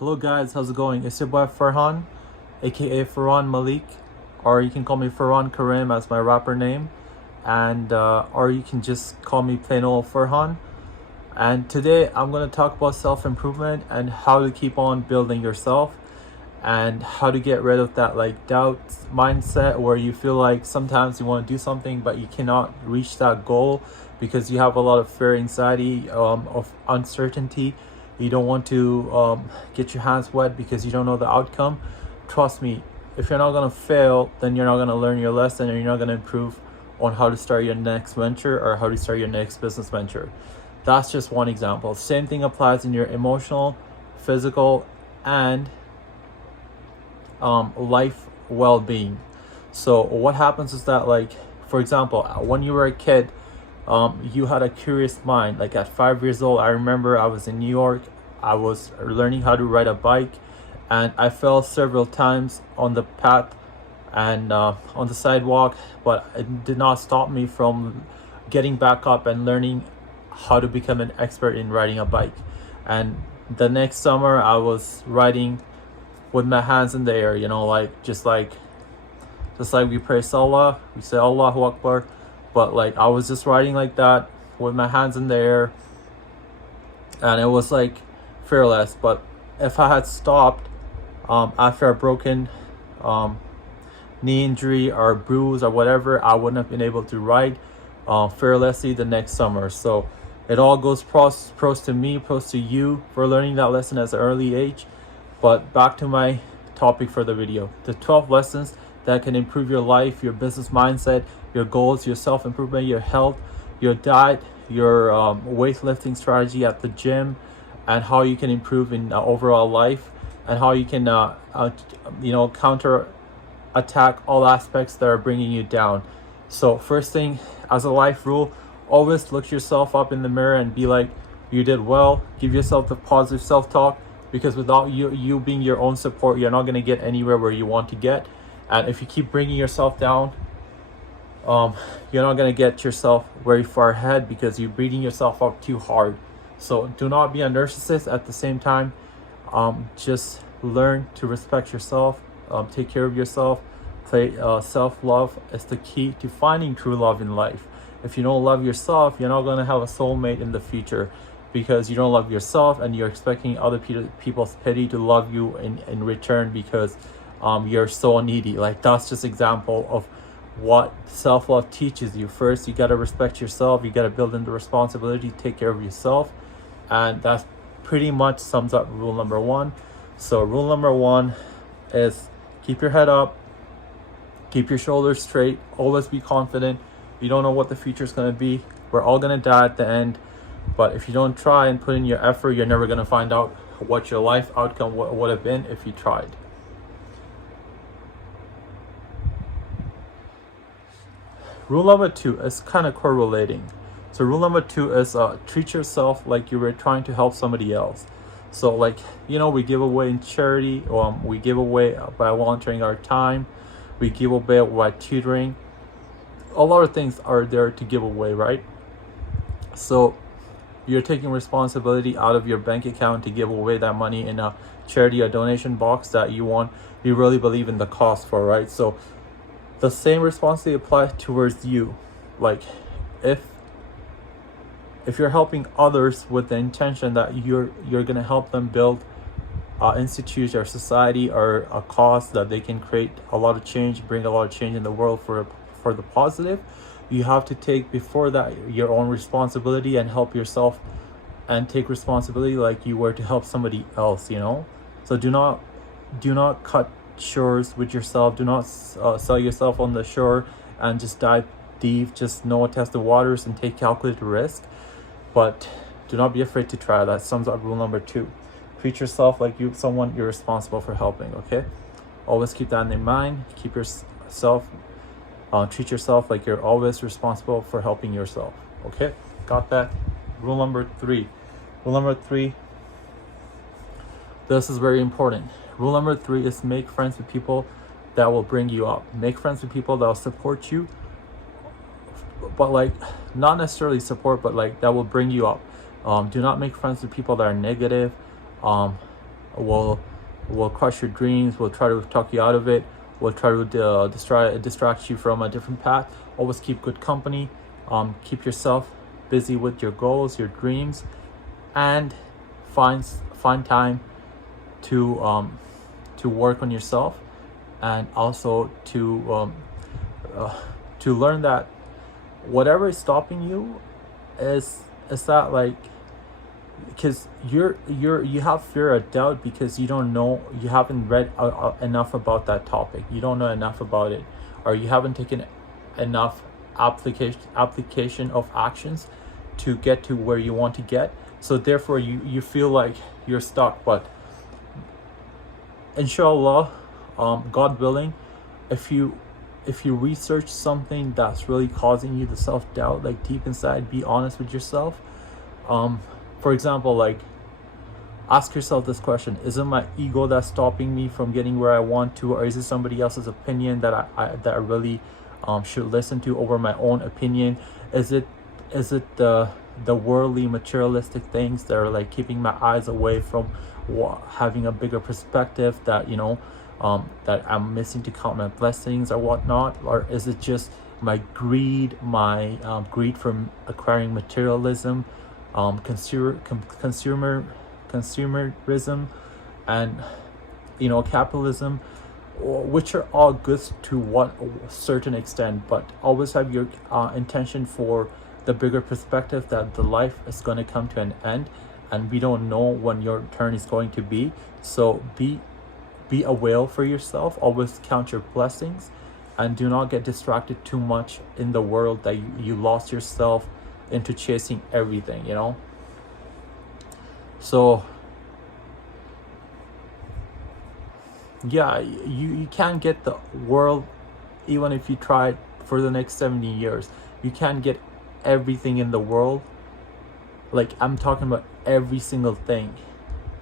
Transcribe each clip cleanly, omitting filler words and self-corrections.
Hello guys, how's it going? It's your boy Farhan, aka Farhan Malik, or you can call me Farhan Karim as my rapper name, and or you can just call me plain old Farhan. And today I'm going to talk about self-improvement and how to keep on building yourself and how to get rid of that like doubt mindset where you feel like sometimes you want to do something but you cannot reach that goal because you have a lot of fear, anxiety, of uncertainty. You don't want to get your hands wet because you don't know the outcome. Trust me, if you're not going to fail, then you're not going to learn your lesson and you're not going to improve on how to start your next venture or how to start your next business venture. That's just one example. Same thing applies in your emotional, physical, and life well-being. So what happens is that, like, for example, when you were a kid, you had a curious mind. Like at 5 years old, I remember I was in New York. I was learning how to ride a bike, and I fell several times on the path and on the sidewalk, but it did not stop me from getting back up and learning how to become an expert in riding a bike. And the next summer I was riding with my hands in the air, you know, like just like we pray Salah, we say Allahu Akbar, but like I was just riding like that with my hands in the air, and it was like fearless. But if I had stopped after a broken knee injury or bruise or whatever, I wouldn't have been able to ride fearlessly the next summer. So it all goes pros to me, pros to you for learning that lesson at an early age. But back to my topic for the video, the 12 lessons that can improve your life, your business mindset, your goals, your self-improvement, your health, your diet, your weightlifting strategy at the gym, and how you can improve in overall life, and how you can counter attack all aspects that are bringing you down. So first thing, as a life rule, always look yourself up in the mirror and be like, you did well. Give yourself the positive self-talk, because without you being your own support, you're not going to get anywhere where you want to get. And if you keep bringing yourself down, you're not going to get yourself very far ahead because you're beating yourself up too hard. So do not be a narcissist. At the same time, just learn to respect yourself, take care of yourself. Self-love is the key to finding true love in life. If you don't love yourself, you're not going to have a soulmate in the future, because you don't love yourself and you're expecting other people's pity to love you in return because you're so needy. Like, that's just example of what self-love teaches you. First, you got to respect yourself. You got to build in the responsibility to take care of yourself. And that pretty much sums up rule number one. So rule number one is keep your head up, keep your shoulders straight, always be confident. You don't know what the future is going to be. We're all going to die at the end. But if you don't try and put in your effort, you're never going to find out what your life outcome would have been if you tried. Rule number two is kind of correlating. So rule number two is treat yourself like you were trying to help somebody else. So like, you know, we give away in charity, we give away by volunteering our time, we give away by tutoring. A lot of things are there to give away, right? So you're taking responsibility out of your bank account to give away that money in a charity or donation box that you really believe in the cause for, right? So the same responsibility applies towards you. Like if you're helping others with the intention that you're going to help them build an institute or society or a cause that they can create a lot of change, bring a lot of change in the world for the positive, you have to take before that your own responsibility and help yourself and take responsibility like you were to help somebody else, you know? So do not cut shores with yourself. Do not sell yourself on the shore and just dive deep. Just know, test the waters and take calculated risk, but do not be afraid to try. That sums up rule number two. Treat yourself like someone you're responsible for helping. Okay, always keep that in mind. Keep yourself treat yourself like you're always responsible for helping yourself. Okay, got that? Rule number three. This is very important. Rule number three is make friends with people that will bring you up. Make friends with people that will support you, but like not necessarily support, but like that will bring you up. Do not make friends with people that are negative, will crush your dreams, will try to talk you out of it, will try to distract you from a different path. Always keep good company. Keep yourself busy with your goals, your dreams, and find time to work on yourself, and also to learn that whatever is stopping you is that like, because you have fear of doubt because you don't know, you haven't read enough about that topic, you don't know enough about it, or you haven't taken enough application of actions to get to where you want to get. So therefore you feel like you're stuck. But inshallah, God willing, if you research something that's really causing you the self-doubt, like deep inside, be honest with yourself. For example, like, ask yourself this question: is it my ego that's stopping me from getting where I want to, or is it somebody else's opinion that I really should listen to over my own opinion? Is it the worldly, materialistic things that are like keeping my eyes away from having a bigger perspective, that that I'm missing to count my blessings or whatnot? Or is it just my greed, greed from acquiring materialism, consumerism, and capitalism, which are all good to what certain extent, but always have your intention for the bigger perspective that the life is going to come to an end, and we don't know when your turn is going to be. So be a whale for yourself. Always count your blessings, and do not get distracted too much in the world that you lost yourself into chasing everything, So yeah, you can't get the world, even if you try for the next 70 years. You can't get everything in the world. Like, I'm talking about every single thing.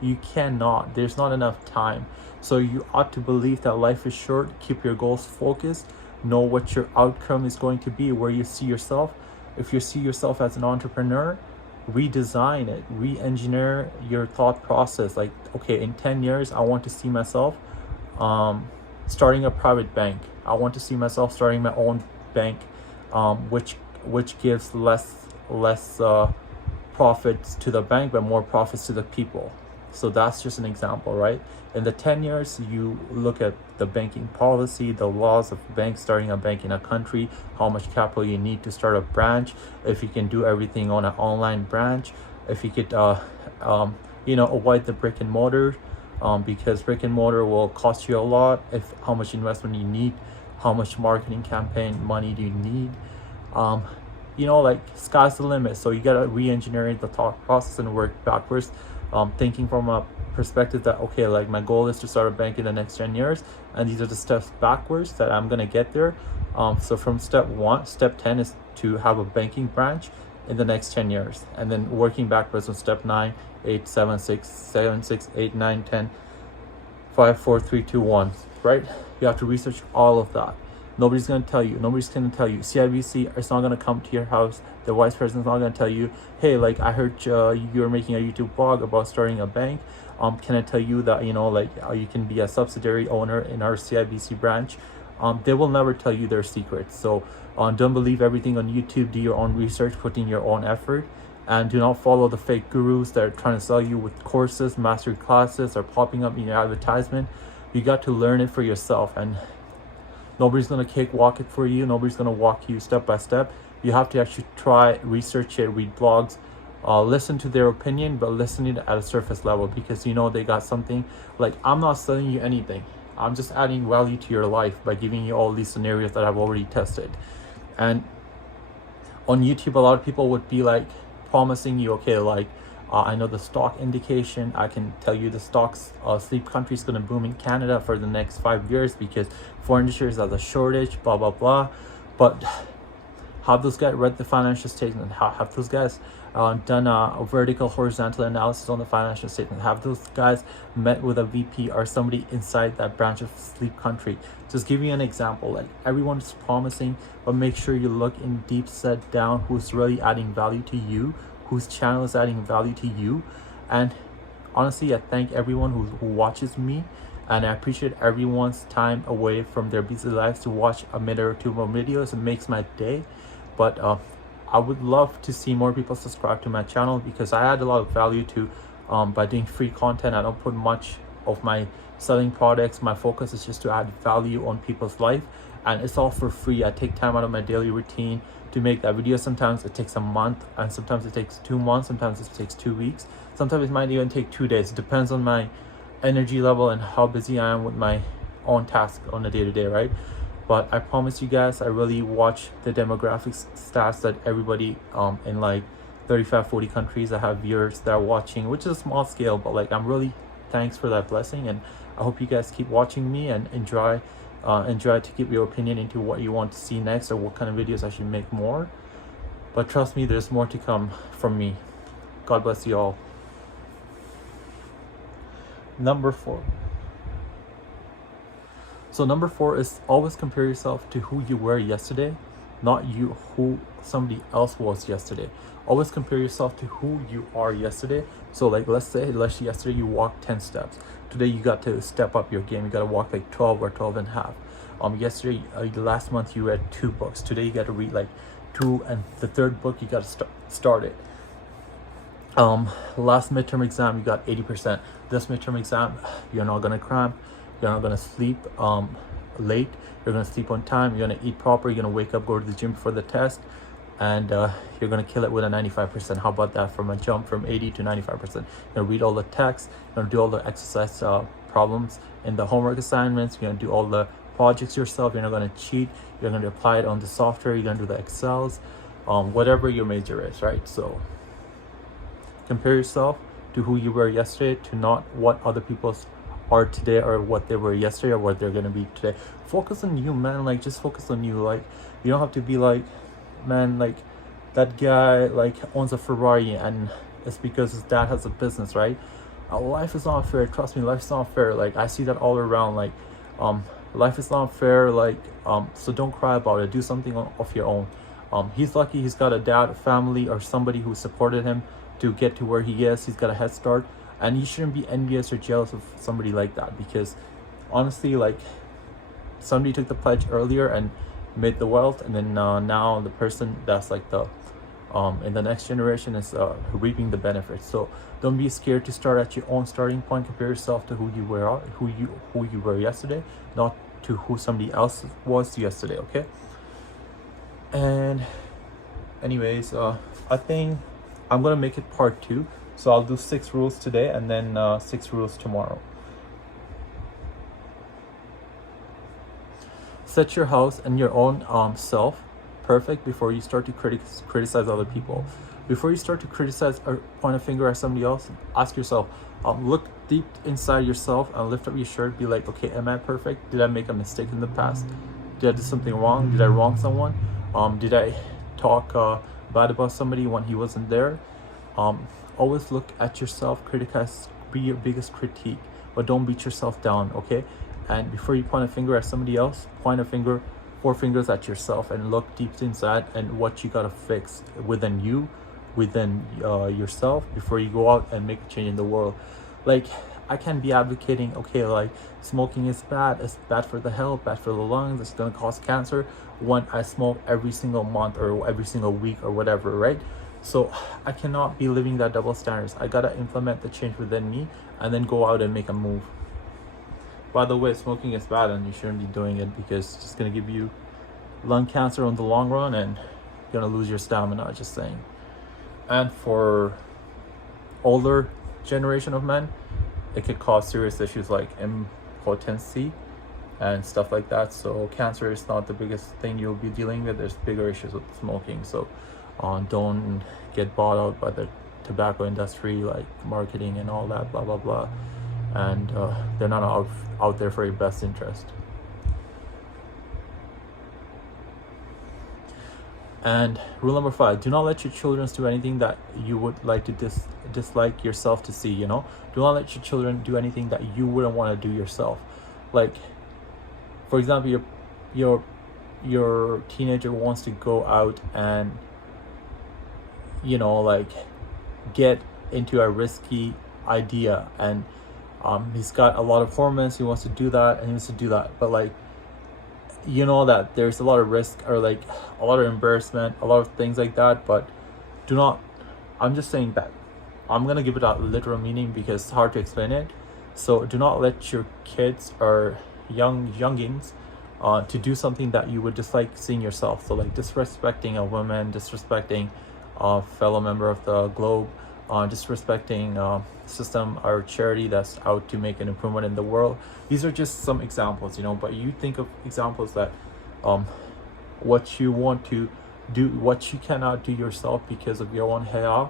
You cannot. There's not enough time. So you ought to believe that life is short. Keep your goals focused. Know what your outcome is going to be, where you see yourself. If you see yourself as an entrepreneur, redesign it, re-engineer your thought process. Like, okay, in 10 years, I want to see myself starting a private bank. I want to see myself starting my own bank, which gives less profits to the bank, but more profits to the people. So that's just an example, right? In the 10 years, you look at the banking policy, the laws of banks, starting a bank in a country, how much capital you need to start a branch, if you can do everything on an online branch, if you could avoid the brick and mortar, because brick and mortar will cost you a lot, how much investment you need, how much marketing campaign money do you need. Like, sky's the limit. So you gotta re-engineer the thought process and work backwards, thinking from a perspective that, okay, like, my goal is to start a bank in the next 10 years, and these are the steps backwards that I'm gonna get there. So from step 10 is to have a banking branch in the next 10 years, and then working backwards on step 9, 8, 7, 6, 8, 9, 10, 5, 4, 3, 2, 1, right? You have to research all of that. Nobody's going to tell you. CIBC is not going to come to your house. The vice president's not going to tell you, hey, like, I heard you're making a YouTube blog about starting a bank. Can I tell you that, you can be a subsidiary owner in our CIBC branch? They will never tell you their secrets. So don't believe everything on YouTube. Do your own research, put in your own effort, and do not follow the fake gurus that are trying to sell you with courses, mastery classes, or popping up in your advertisement. You got to learn it for yourself, and nobody's going to cakewalk it for you. Nobody's going to walk you step by step. You have to actually try, research it, read blogs, listen to their opinion, but listen it at a surface level, because they got something. Like, I'm not selling you anything. I'm just adding value to your life by giving you all these scenarios that I've already tested. And on YouTube, a lot of people would be like promising you, okay, like, I know the stock indication. I can tell you the stocks, sleep country is going to boom in Canada for the next 5 years because foreign shares has a shortage, blah, blah, blah. But have those guys read the financial statement? Have those guys done a vertical, horizontal analysis on the financial statement? Have those guys met with a VP or somebody inside that branch of sleep country? Just give you an example. Like, everyone's promising, but make sure you look in deep, set down who's really adding value to you, whose channel is adding value to you. And honestly, I thank everyone who watches me, and I appreciate everyone's time away from their busy lives to watch a minute or two more videos. It makes my day. But I would love to see more people subscribe to my channel, because I add a lot of value to by doing free content. I don't put much of my selling products. My focus is just to add value on people's life, and it's all for free. I take time out of my daily routine to make that video. Sometimes it takes a month, and sometimes it takes 2 months, sometimes it takes 2 weeks, sometimes it might even take 2 days. It depends on my energy level and how busy I am with my own task on a day-to-day, right? But I promise you guys, I really watch the demographics stats that everybody in like 35-40 countries I have viewers that are watching, which is a small scale, but like I'm really thanks for that blessing. And I hope you guys keep watching me and enjoy to give your opinion into what you want to see next, or what kind of videos I should make more. But trust me, there's more to come from me. God bless you all. Number 4. So number 4 is always compare yourself to who you were yesterday, not you who somebody else was yesterday. Always compare yourself to who you are yesterday. So like let's say yesterday you walked 10 steps. Today you got to step up your game. You got to walk like 12 or 12 and a half. Yesterday, last month you read 2 books. Today you got to read like 2, and the 3rd book you got to start it. Last midterm exam you got 80%. This midterm exam you're not gonna cram. You're not gonna sleep late. You're gonna sleep on time. You're gonna eat proper. You're gonna wake up, go to the gym for the test, and you're gonna kill it with a 95%. How about that? From a jump from 80 to 95%. You're gonna read all the text. You're gonna do all the exercise problems in the homework assignments. You're gonna do all the projects yourself. You're not gonna cheat. You're gonna apply it on the software. You're gonna do the Excels, whatever your major is, right? So compare yourself to who you were yesterday, to not what other people are today, or what they were yesterday, or what they're gonna be today. Focus on you, man. Like just focus on you. Like you don't have to be like, man, like that guy like owns a Ferrari and it's because his dad has a business, right? Life is not fair. Trust me, life is not fair. Like I see that all around. Like life is not fair. Like so don't cry about it. Do something of your own. He's lucky he's got a dad, a family, or somebody who supported him to get to where he is. He's got a head start, and you shouldn't be envious or jealous of somebody like that, because honestly, like somebody took the pledge earlier and made the wealth, and then now the person that's like the in the next generation is reaping the benefits. So don't be scared to start at your own starting point. Compare yourself to who you were yesterday, not to who somebody else was yesterday. Okay. And anyways, I think I'm gonna make it part 2. So I'll do 6 rules today, and then 6 rules tomorrow. Set your house and your own self perfect before you start to criticize other people. Before you start to criticize or point a finger at somebody else, ask yourself, look deep inside yourself and lift up your shirt. Be like, okay, am I perfect? Did I make a mistake in the past? Did I do something wrong? Did I wrong someone? Did I talk bad about somebody when he wasn't there? Always look at yourself, criticize, be your biggest critique, but don't beat yourself down, okay? And before you point a finger at somebody else, point a finger, 4 fingers at yourself, and look deep inside and what you gotta fix within you, within yourself, before you go out and make a change in the world. Like, I can't be advocating, okay, like smoking is bad, it's bad for the health, bad for the lungs, it's gonna cause cancer, when I smoke every single month or every single week or whatever, right? So I cannot be living that double standards. I gotta implement the change within me and then go out and make a move. By the way, smoking is bad and you shouldn't be doing it, because it's just gonna give you lung cancer in the long run and you're gonna lose your stamina, just saying. And for older generation of men, it could cause serious issues like impotency and stuff like that. So cancer is not the biggest thing you'll be dealing with. There's bigger issues with smoking. So don't get bought out by the tobacco industry, like marketing and all that, blah blah blah. And they're not out there for your best interest. And rule number 5, do not let your children do anything that you would like to dislike yourself to see. You know, do not let your children do anything that you wouldn't want to do yourself. Like, for example, your teenager wants to go out and, you know, like get into a risky idea, and he's got a lot of hormones, he wants to do that and he wants to do that, but like, you know that there's a lot of risk, or like a lot of embarrassment, a lot of things like that. But do not, I'm just saying that I'm gonna give it a literal meaning because it's hard to explain it. So do not let your kids or youngins to do something that you would dislike seeing yourself. So like disrespecting a woman, disrespecting a fellow member of the globe, disrespecting system or charity that's out to make an improvement in the world. These are just some examples, you know, but you think of examples that what you want to do, what you cannot do yourself because of your own haya,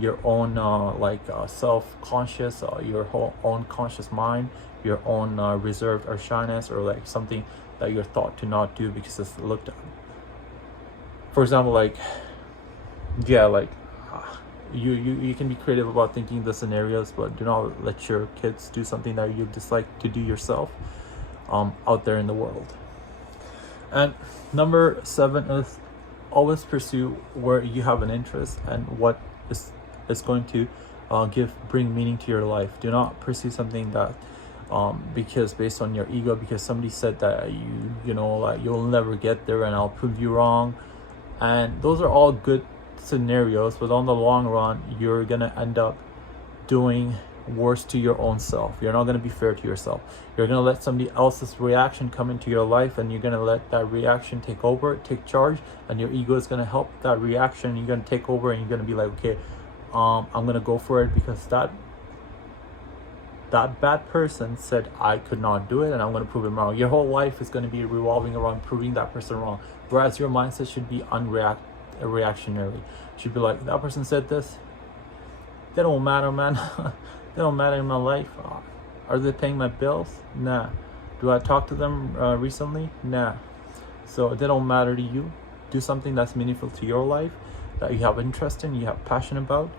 your own self-conscious, your own conscious mind, your own reserved or shyness, or like something that you're thought to not do because it's looked at. For example, like, yeah, like you can be creative about thinking the scenarios, but do not let your kids do something that you dislike to do yourself out there in the world. And number 7 is always pursue where you have an interest and what is going to bring meaning to your life. Do not pursue something that because based on your ego, because somebody said that you know, like, you'll never get there and I'll prove you wrong. And those are all good scenarios, but on the long run you're gonna end up doing worse to your own self. You're not gonna be fair to yourself. You're gonna let somebody else's reaction come into your life, and you're gonna let that reaction take over, take charge, and your ego is gonna help that reaction. You're gonna take over and you're gonna be like, okay, I'm gonna go for it because that bad person said I could not do it, and I'm gonna prove him wrong. Your whole life is gonna be revolving around proving that person wrong, whereas your mindset should be reactionary. Should be like, that person said this, they don't matter, man. They don't matter in my life. Are they paying my bills? Nah. Do I talk to them recently? Nah. So they don't matter to you. Do something that's meaningful to your life, that you have interest in, you have passion about,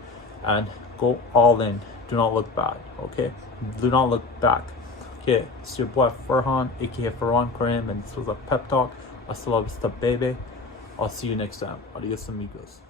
and go all in. Do not look back, okay? Do not look back. Okay, it's your boy Farhan, aka Farhan Karim, and this was a pep talk. Hasta la vista, baby. I'll see you next time. Adios, amigos.